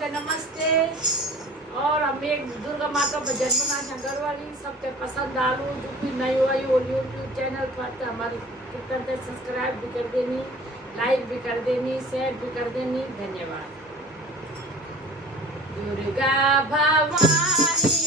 सबके नमस्ते। और हम एक दुर्गा माता भजन बनाना गढ़वाली सबके पसंद आलू जो भी नई आई वो यूट्यूब चैनल पर तो हमारी कीर्तन से सब्सक्राइब भी कर देनी, लाइक भी कर देनी, शेयर भी कर देनी। धन्यवाद। दुर्गा भवानी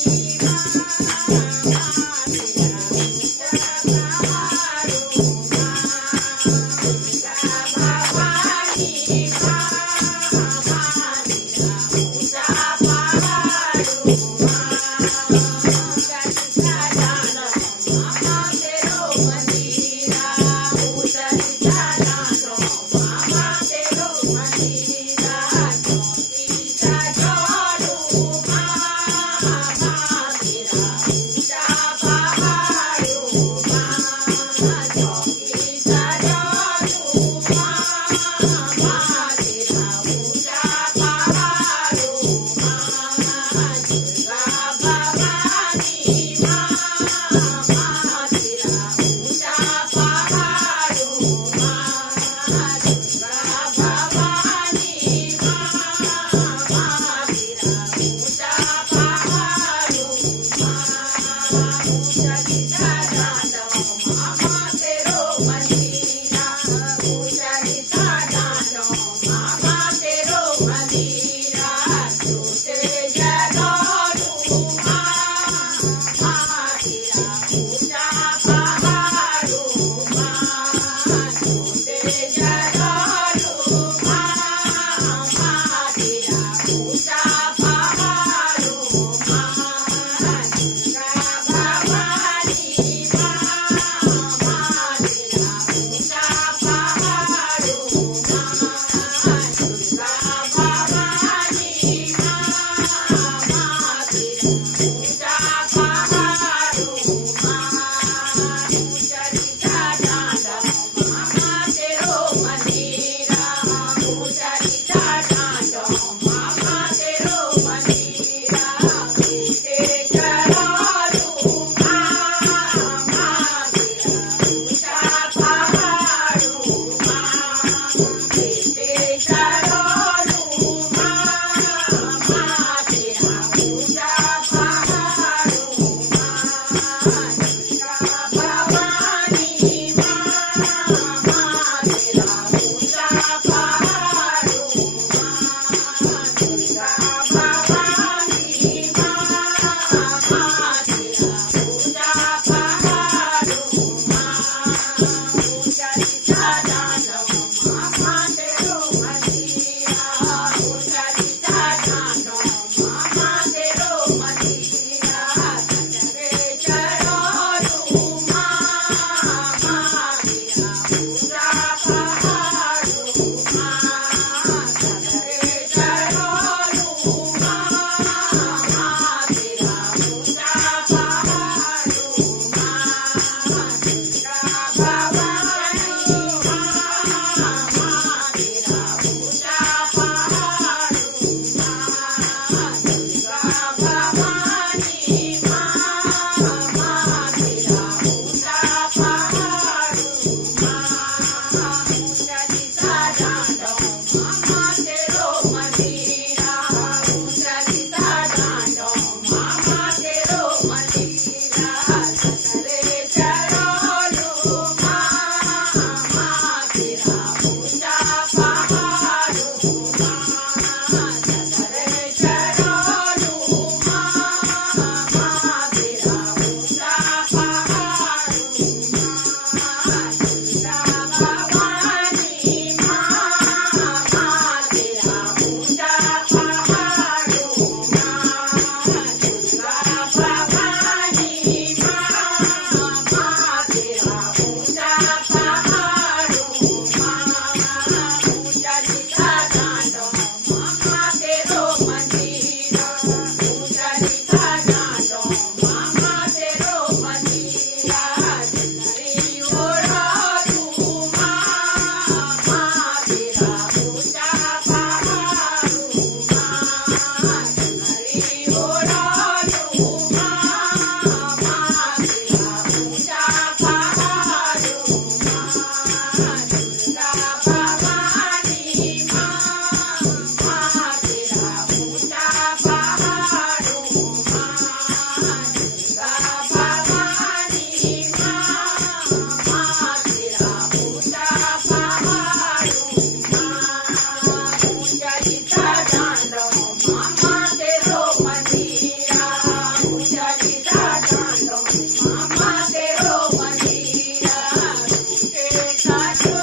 દાંડો મામા તેરો મંદિરા ઊંચા લીધા દાંડો મામા તેરો મંદિરા તૂટે કાચો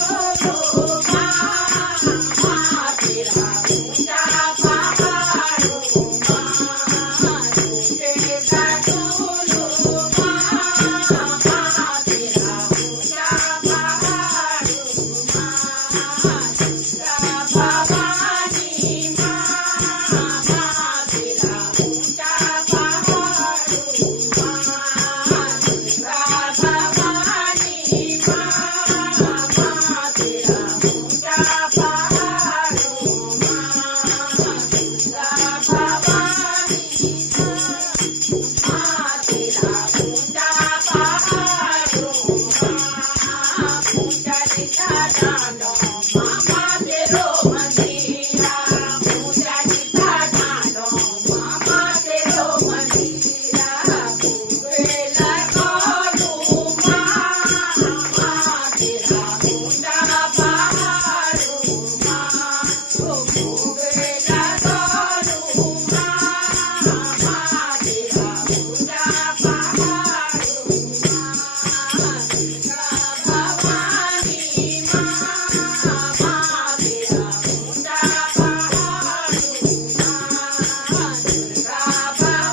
મામા તેરા ઊંચા પહાડો માં તૂટે કાચો મામા તેરા ઊંચા પહાડો ભવાની મામા તેરા ઊંચા પહાડો ભવાની મામા તેરા ઊંચા પહાડો ભવાની મામા તેરા ઊંચા પહાડો ઊંચા લીધા દાંડો મામા તેરો મંદિરા ઊંચા લીધા દાંડો મામા તેરો મંદિરા પૂરેલા ગોલું મામા તેરા ઊંચા પહાડો પૂરેલા ગોલું મામા તેરા ઊંચા પહાડો ભવાની મામા તેરા ઊંચા પહાડો ભવાની મામા તેરા ઊંચા પહાડો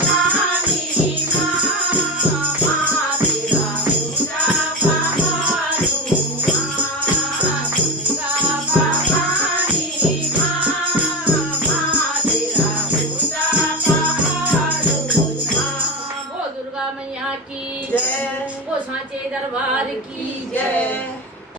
ભવાની મામા તેરા ઊંચા પહાડો ઓ દુર્ગા મૈયા કી જય ઓ સાંચે દરબાર કી જય